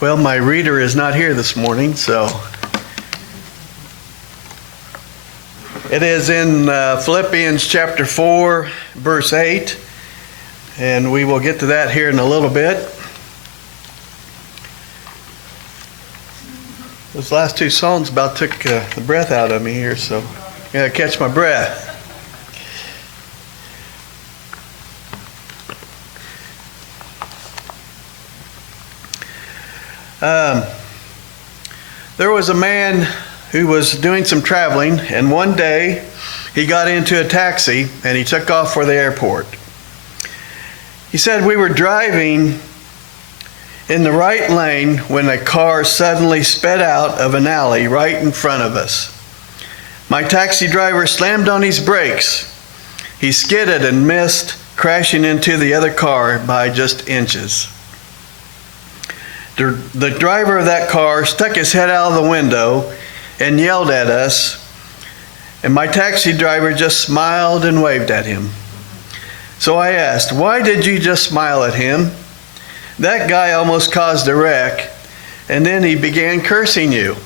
Well, my reader is not here this morning, so it is in Philippians chapter 4, verse 8, and we will get to that here in a little bit. Those last two songs about took the breath out of me here, so I gotta catch my breath. There was a man who was doing some traveling, and one day he got into a taxi and he took off for the airport. He said, "We were driving in the right lane when a car suddenly sped out of an alley right in front of us. My taxi driver slammed on his brakes. He skidded and missed, crashing into the other car by just inches. The driver of that car stuck his head out of the window and yelled at us, and my taxi driver just smiled and waved at him. So I asked, 'Why did you just smile at him? That guy almost caused a wreck, and then he began cursing you.'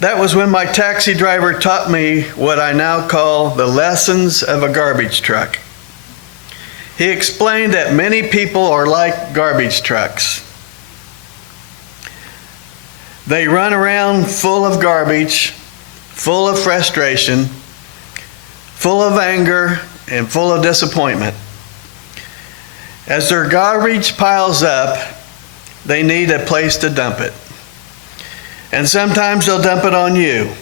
That was when my taxi driver taught me what I now call the lessons of a garbage truck. He explained that many people are like garbage trucks. They run around full of garbage, full of frustration, full of anger, and full of disappointment. As their garbage piles up, they need a place to dump it. And sometimes they'll dump it on you.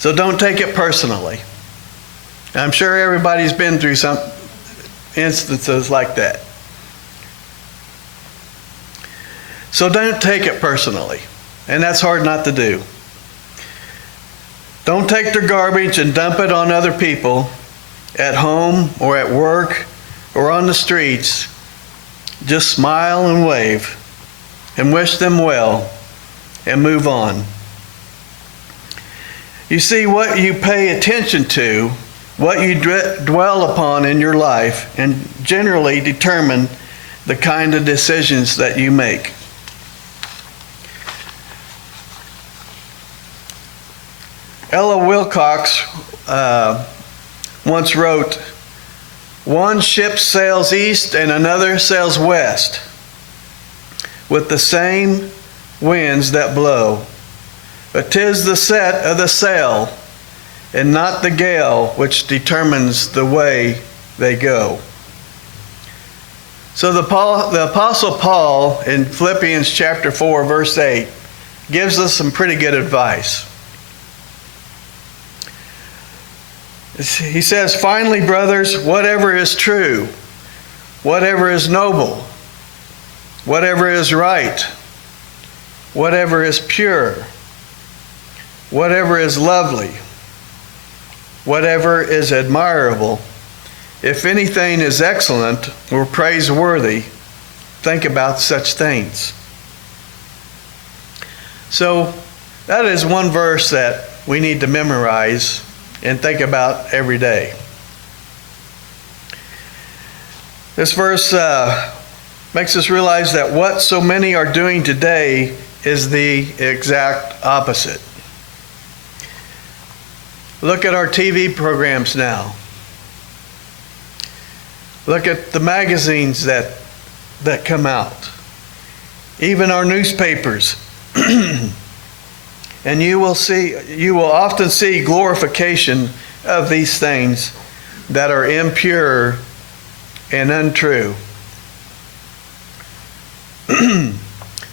So don't take it personally." I'm sure everybody's been through some instances like that. So don't take it personally. And that's hard not to do. Don't take their garbage and dump it on other people at home or at work or on the streets. Just smile and wave and wish them well and move on. You see, what you pay attention to, what you dwell upon in your life, and generally determine the kind of decisions that you make. Ella Wilcox once wrote, "One ship sails east and another sails west, with the same winds that blow. But 'tis the set of the sail, and not the gale, which determines the way they go." So the Apostle Paul in Philippians chapter 4, verse 8, gives us some pretty good advice. He says, "Finally, brothers, whatever is true, whatever is noble, whatever is right, whatever is pure, whatever is lovely, whatever is admirable, if anything is excellent or praiseworthy, think about such things." So that is one verse that we need to memorize and think about every day. This verse makes us realize that what so many are doing today is the exact opposite. Look at our TV programs now. Look at the magazines that come out. Even our newspapers. And you will often see glorification of these things that are impure and untrue.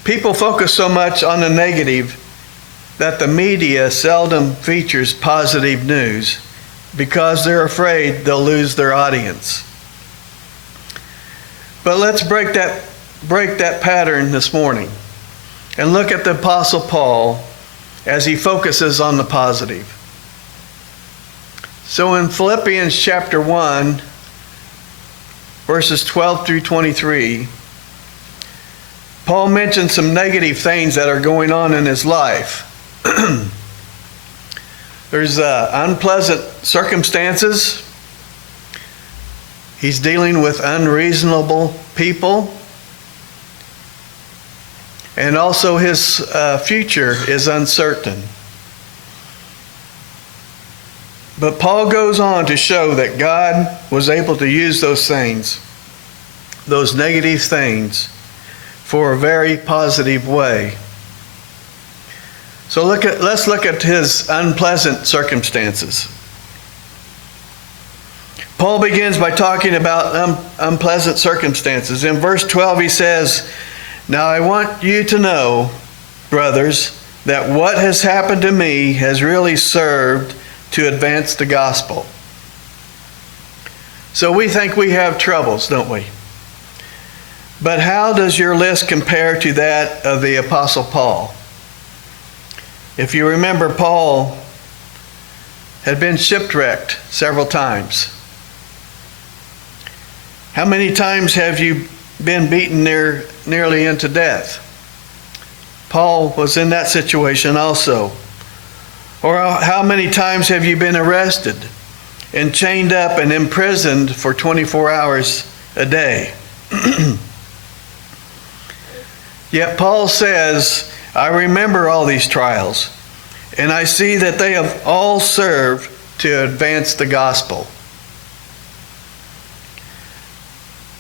People focus so much on the negative that the media seldom features positive news because they're afraid they'll lose their audience. But let's break that pattern this morning and look at the Apostle Paul as he focuses on the positive. So in Philippians chapter 1, verses 12 through 23, Paul mentions some negative things that are going on in his life. There's unpleasant circumstances. He's dealing with unreasonable people. and also his future is uncertain. But Paul goes on to show that God was able to use those things, those negative things, for a very positive way. So let's look at his unpleasant circumstances. Paul begins by talking about unpleasant circumstances. In verse 12 he says, "Now I want you to know, brothers, that what has happened to me has really served to advance the gospel." So we think we have troubles, don't we? But how does your list compare to that of the Apostle Paul? If you remember, Paul had been shipwrecked several times. How many times have you been beaten nearly into death? Paul was in that situation also. Or how many times have you been arrested and chained up and imprisoned for 24 hours a day? Yet Paul says, "I remember all these trials, and I see that they have all served to advance the gospel."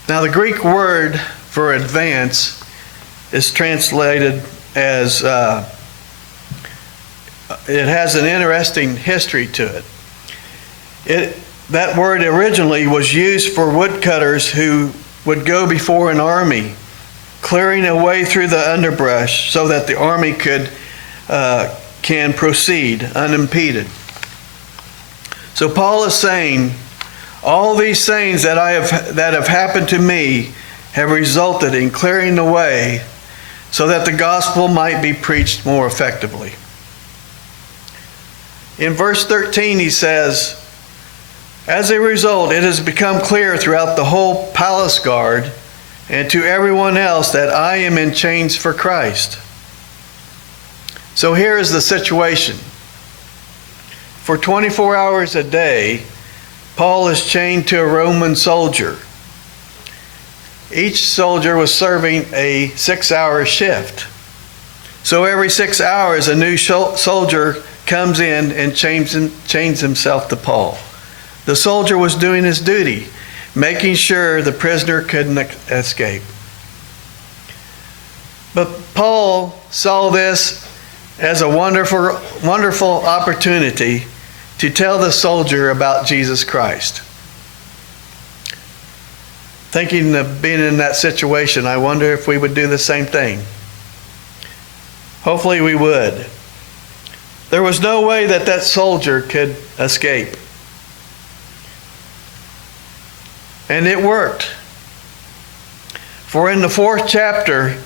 Now, the Greek word for advance is translated as, it has an interesting history to it. That word originally was used for woodcutters who would go before an army, clearing a way through the underbrush so that the army can proceed unimpeded. So Paul is saying, all these things that have happened to me have resulted in clearing the way so that the gospel might be preached more effectively. In verse 13 he says, "As a result, it has become clear throughout the whole palace guard and to everyone else that I am in chains for Christ." So here is the situation. For 24 hours a day, Paul is chained to a Roman soldier. Each soldier was serving a 6-hour shift. So every 6 hours, a new soldier comes in and chains himself to Paul. The soldier was doing his duty, making sure the prisoner couldn't escape. But Paul saw this as a wonderful opportunity to tell the soldier about Jesus Christ. Thinking of being in that situation, I wonder if we would do the same thing. Hopefully we would. There was no way that soldier could escape. And it worked. For in the 4th chapter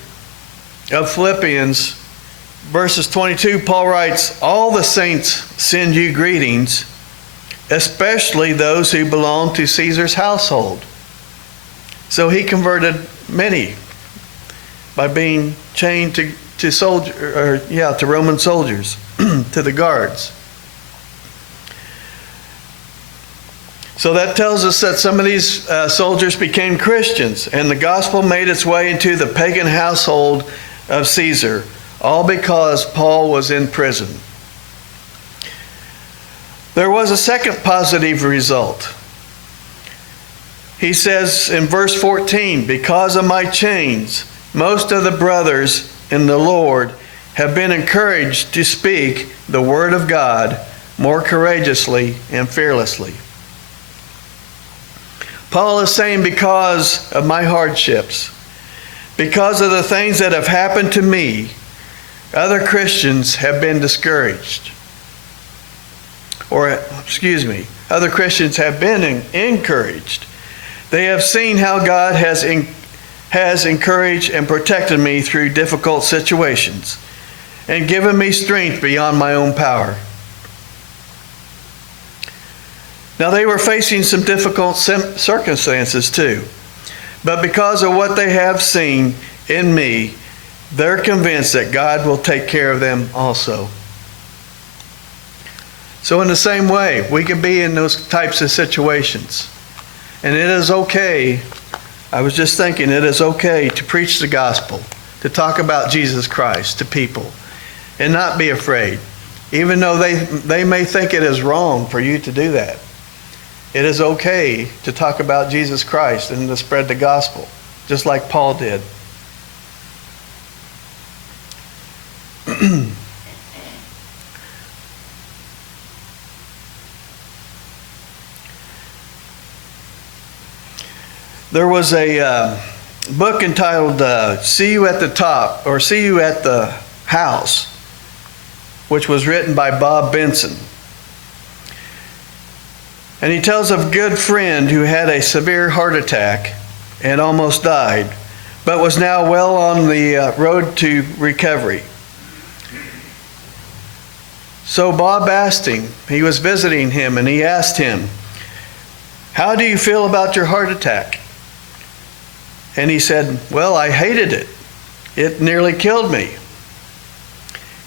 of Philippians, verses 22, Paul writes, "All the saints send you greetings, especially those who belong to Caesar's household." So he converted many by being chained to Roman soldiers, to the guards. So that tells us that some of these soldiers became Christians, and the gospel made its way into the pagan household of Caesar, all because Paul was in prison. There was a second positive result. He says in verse 14, "Because of my chains, most of the brothers in the Lord have been encouraged to speak the word of God more courageously and fearlessly." Paul is saying, because of my hardships, because of the things that have happened to me, other Christians have been discouraged. Other Christians have been encouraged. They have seen how God has encouraged and protected me through difficult situations and given me strength beyond my own power. Now, they were facing some difficult circumstances too, but because of what they have seen in me, they're convinced that God will take care of them also. So in the same way, we can be in those types of situations. And it is okay, I was just thinking, it is okay to preach the gospel, to talk about Jesus Christ to people and not be afraid. Even though they may think it is wrong for you to do that. It is okay to talk about Jesus Christ and to spread the gospel, just like Paul did. There was a book entitled See You at the Top, or See You at the House, which was written by Bob Benson. And he tells of a good friend who had a severe heart attack and almost died, but was now well on the road to recovery. So Bob asked him, he was visiting him, and he asked him, "How do you feel about your heart attack?" And he said, "Well, I hated it. It nearly killed me."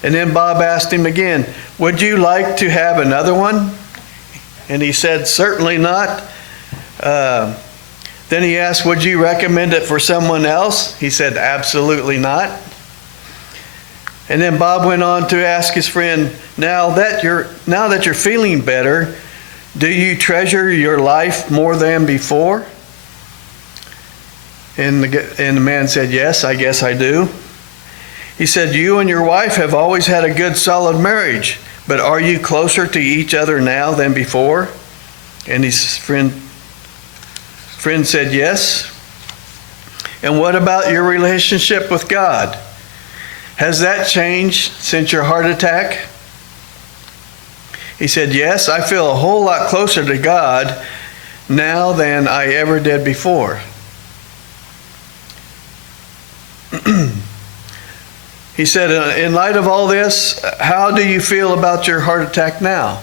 And then Bob asked him again, "Would you like to have another one?" And he said, "Certainly not." Then he asked, "Would you recommend it for someone else?" He said, "Absolutely not." And then Bob went on to ask his friend, now that you're feeling better, do you treasure your life more than before?" And the man said, "Yes, I guess I do." He said, "You and your wife have always had a good, solid marriage, but are you closer to each other now than before?" And his friend said, "Yes." "And what about your relationship with God? Has that changed since your heart attack?" He said, "Yes, I feel a whole lot closer to God now than I ever did before." He said, "In light of all this, how do you feel about your heart attack now?"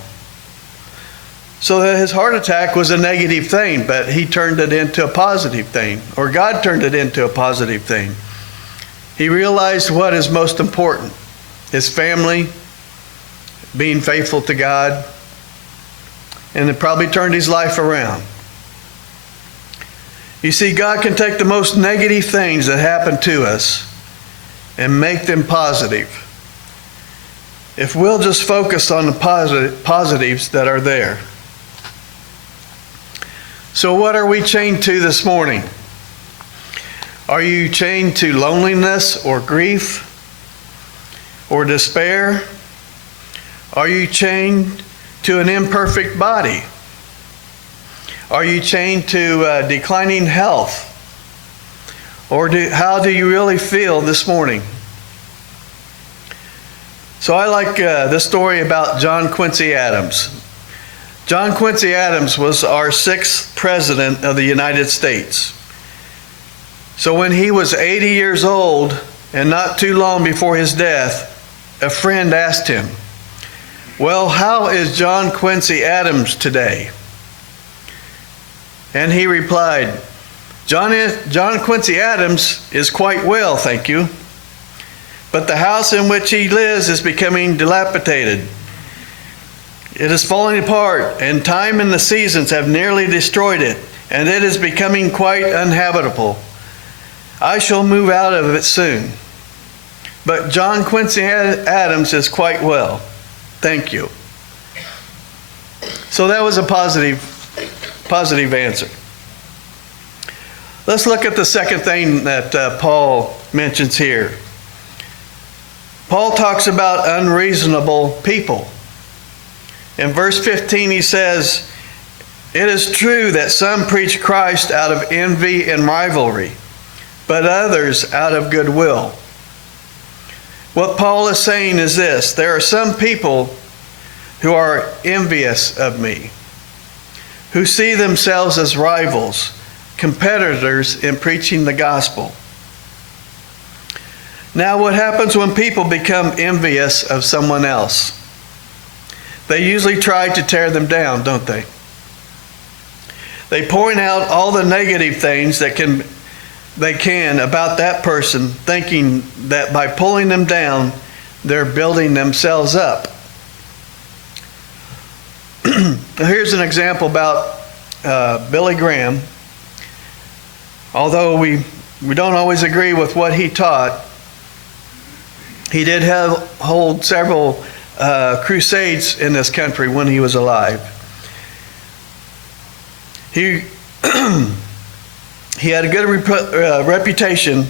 So his heart attack was a negative thing, but he turned it into a positive thing, or God turned it into a positive thing. He realized what is most important: his family, being faithful to God, and it probably turned his life around. You see, God can take the most negative things that happen to us and make them positive, if we'll just focus on the positives that are there. So what are we chained to this morning? Are you chained to loneliness or grief or despair? Are you chained to an imperfect body? Are you chained to declining health? Or how do you really feel this morning? So I like the story about John Quincy Adams. John Quincy Adams was our 6th president of the United States. So when he was 80 years old, and not too long before his death, a friend asked him, "Well, how is John Quincy Adams today?" And he replied, John Quincy Adams is quite well, thank you. But the house in which he lives is becoming dilapidated. It is falling apart, and time and the seasons have nearly destroyed it, and it is becoming quite uninhabitable. I shall move out of it soon. But John Quincy Adams is quite well, thank you. So that was a positive answer. Let's look at the second thing that Paul mentions here. Paul talks about unreasonable people. In verse 15 he says, "It is true that some preach Christ out of envy and rivalry, but others out of goodwill." What Paul is saying is this: there are some people who are envious of me, who see themselves as rivals, competitors in preaching the gospel. Now, what happens when people become envious of someone else? They usually try to tear them down, don't they? They point out all the negative things that they can about that person, thinking that by pulling them down, they're building themselves up. Here's an example about Billy Graham. Although we don't always agree with what he taught, He did hold several crusades in this country when he was alive. He he had a good reputation,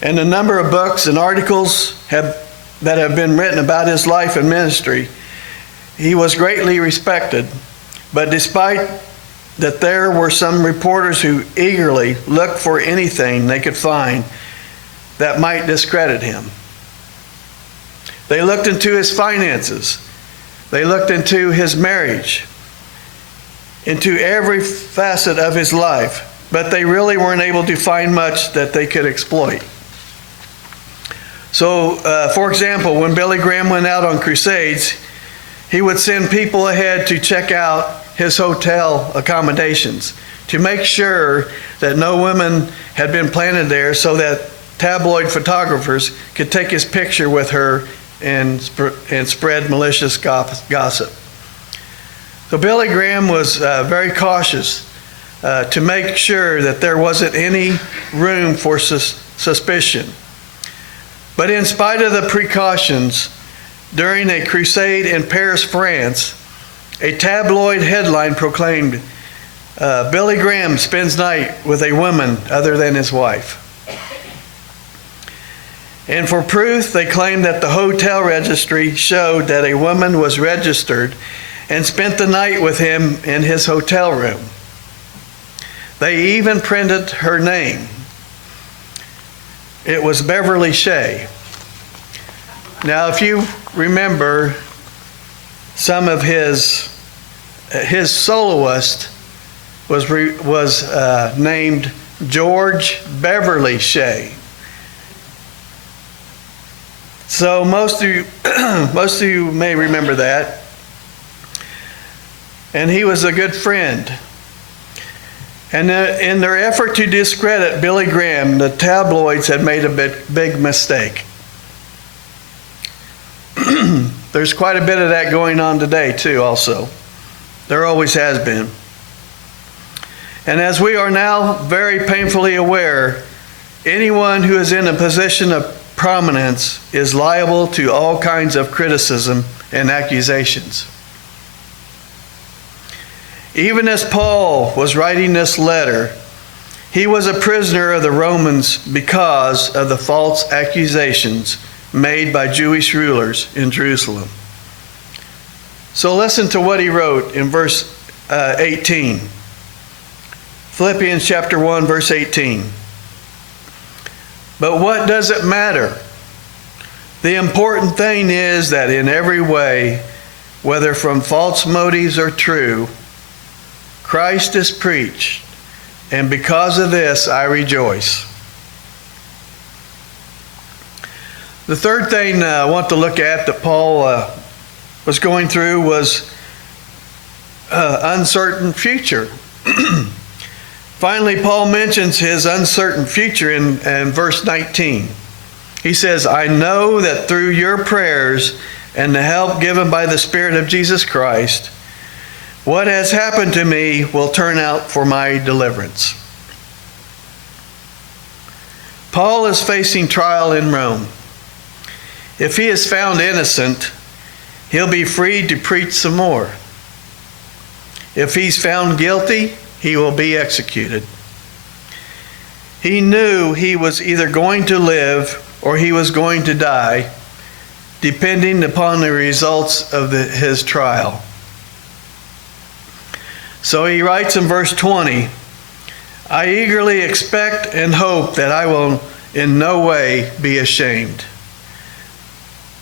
and a number of books and articles that have been written about his life and ministry. He was greatly respected, but despite that, there were some reporters who eagerly looked for anything they could find that might discredit him. They looked into his finances. They looked into his marriage, into every facet of his life, but they really weren't able to find much that they could exploit. So, for example, when Billy Graham went out on crusades, he would send people ahead to check out his hotel accommodations to make sure that no women had been planted there, so that tabloid photographers could take his picture with her and spread malicious gossip. So Billy Graham was very cautious to make sure that there wasn't any room for suspicion. But in spite of the precautions, during a crusade in Paris, France, a tabloid headline proclaimed, "Billy Graham spends night with a woman other than his wife." And for proof, they claimed that the hotel registry showed that a woman was registered and spent the night with him in his hotel room. They even printed her name. It was Beverly Shea. Now, if you remember, some of his soloist was named George Beverly Shea. So most of you may remember that. And he was a good friend. And in their effort to discredit Billy Graham, the tabloids had made a big mistake. There's quite a bit of that going on today too, also. There always has been. And as we are now very painfully aware, anyone who is in a position of prominence is liable to all kinds of criticism and accusations. Even as Paul was writing this letter, he was a prisoner of the Romans because of the false accusations made by Jewish rulers in Jerusalem. So listen to what he wrote in verse 18. Philippians chapter 1, verse 18. But what does it matter? The important thing is that in every way, whether from false motives or true, Christ is preached, and because of this I rejoice. The third thing I want to look at that Paul was going through was uncertain future. Finally, Paul mentions his uncertain future in verse 19. He says, "I know that through your prayers and the help given by the Spirit of Jesus Christ, what has happened to me will turn out for my deliverance." Paul is facing trial in Rome. If he is found innocent, he'll be free to preach some more. If he's found guilty, he will be executed. He knew he was either going to live or he was going to die, depending upon the results of his trial. So he writes in verse 20, "I eagerly expect and hope that I will in no way be ashamed,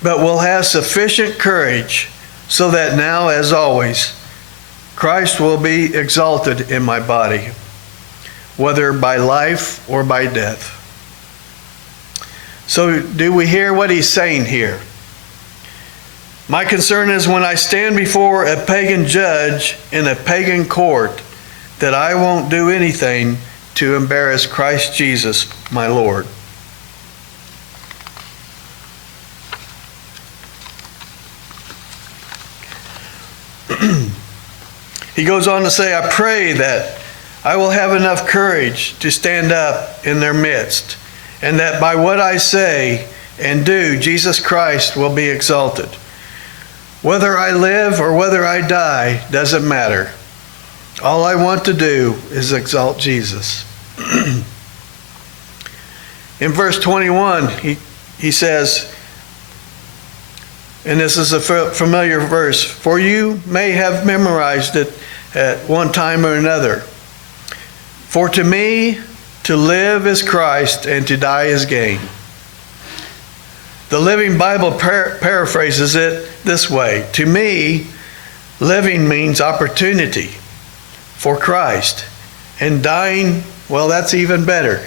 but will have sufficient courage so that now, as always, Christ will be exalted in my body, whether by life or by death." So do we hear what he's saying here? My concern is when I stand before a pagan judge in a pagan court, that I won't do anything to embarrass Christ Jesus, my Lord. He goes on to say, "I pray that I will have enough courage to stand up in their midst, and that by what I say and do, Jesus Christ will be exalted. Whether I live or whether I die doesn't matter. All I want to do is exalt Jesus. In verse 21, he says, and this is a familiar verse, for you may have memorized it at one time or another. For to me, to live is Christ, and to die is gain. The Living Bible paraphrases it this way. To me, living means opportunity for Christ, and dying, well, that's even better.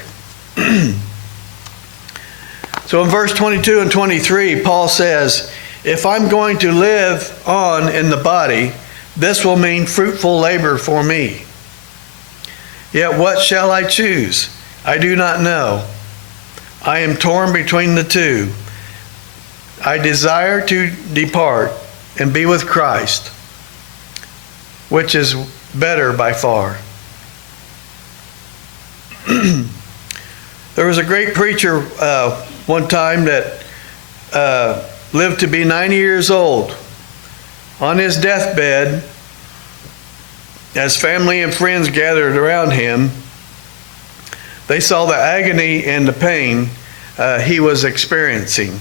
So in verse 22 and 23, Paul says, if I'm going to live on in the body, this will mean fruitful labor for me. Yet what shall I choose? I do not know. I am torn between the two. I desire to depart and be with Christ, which is better by far. There was a great preacher one time that lived to be 90 years old. On his deathbed, as family and friends gathered around him, they saw the agony and the pain he was experiencing.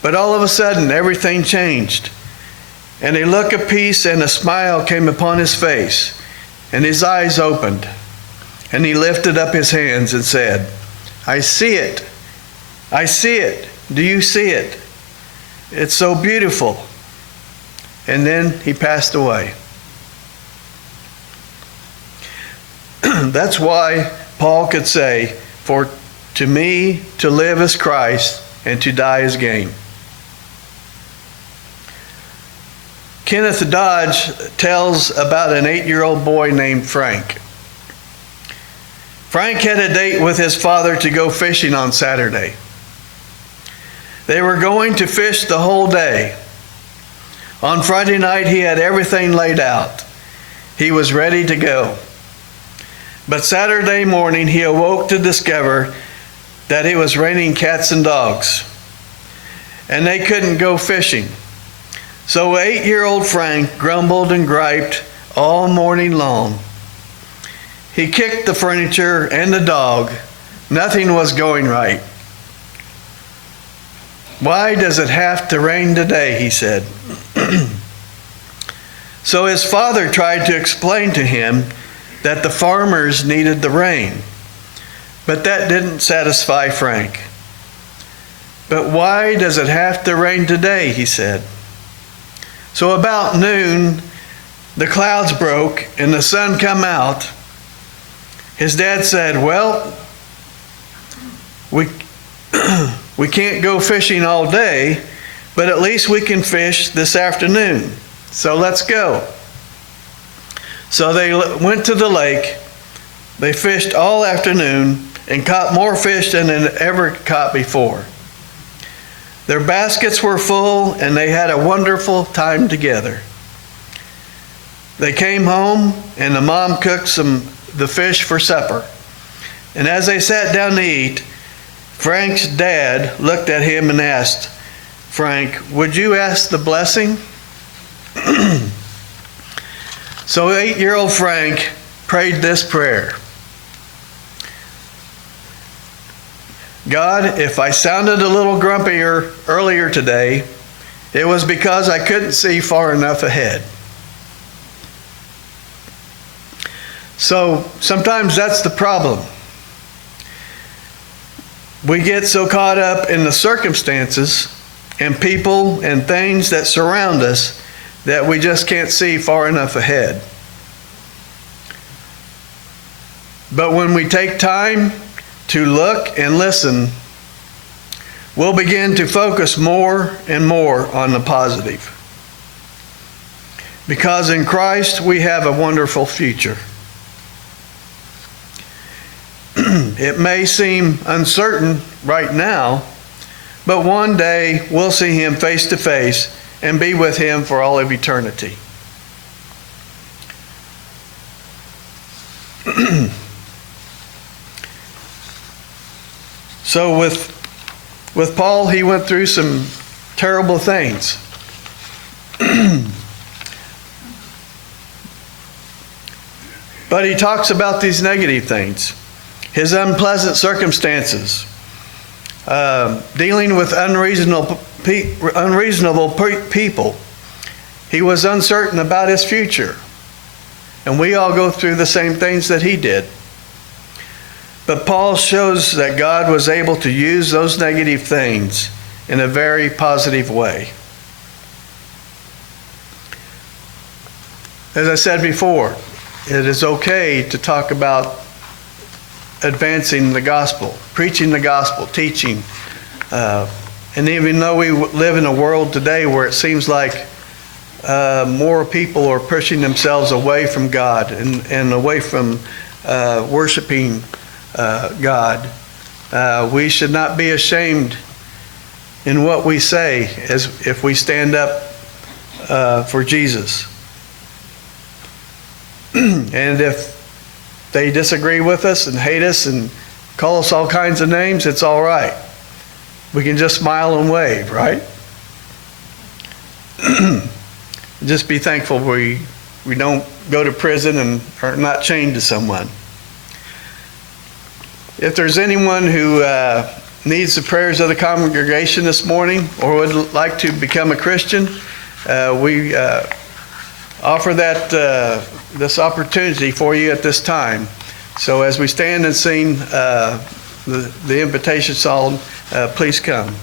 But all of a sudden, everything changed. And a look of peace and a smile came upon his face, and his eyes opened. And he lifted up his hands and said, I see it. I see it. Do you see it? It's so beautiful. And then he passed away. That's why Paul could say, for to me to live is Christ, and to die is gain. Kenneth Dodge tells about an 8-year-old boy named Frank. Frank had a date with his father to go fishing on Saturday. They were going to fish the whole day. On Friday night, he had everything laid out. He was ready to go. But Saturday morning, he awoke to discover that it was raining cats and dogs, and they couldn't go fishing. So 8-year-old Frank grumbled and griped all morning long. He kicked the furniture and the dog. Nothing was going right. Why does it have to rain today? He said. So his father tried to explain to him that the farmers needed the rain. But that didn't satisfy Frank. But why does it have to rain today? He said. So about noon, the clouds broke and the sun come out. His dad said, well, we can't go fishing all day, but at least we can fish this afternoon. So let's go. So they went to the lake. They fished all afternoon and caught more fish than they ever caught before. Their baskets were full and they had a wonderful time together. They came home and the mom cooked the fish for supper. And as they sat down to eat, Frank's dad looked at him and asked, Frank, would you ask the blessing? So 8-year-old Frank prayed this prayer. God, if I sounded a little grumpier earlier today, it was because I couldn't see far enough ahead. So sometimes that's the problem. We get so caught up in the circumstances and people and things that surround us that we just can't see far enough ahead. But when we take time to look and listen, we'll begin to focus more and more on the positive. Because in Christ we have a wonderful future. It may seem uncertain right now, but one day we'll see Him face to face and be with Him for all of eternity. So with with Paul, he went through some terrible things. But he talks about these negative things, his unpleasant circumstances, dealing with unreasonable people. He was uncertain about his future. And we all go through the same things that he did. But Paul shows that God was able to use those negative things in a very positive way. As I said before, it is okay to talk about advancing the gospel, preaching the gospel, teaching. And even though we live in a world today where it seems like more people are pushing themselves away from God and away from worshiping God, we should not be ashamed in what we say as if we stand up for Jesus. And if they disagree with us and hate us and call us all kinds of names, it's all right. We can just smile and wave, right? Just be thankful we don't go to prison and are not chained to someone. If there's anyone who needs the prayers of the congregation this morning or would like to become a Christian, we offer that this opportunity for you at this time. So as we stand and sing the invitation song, please come.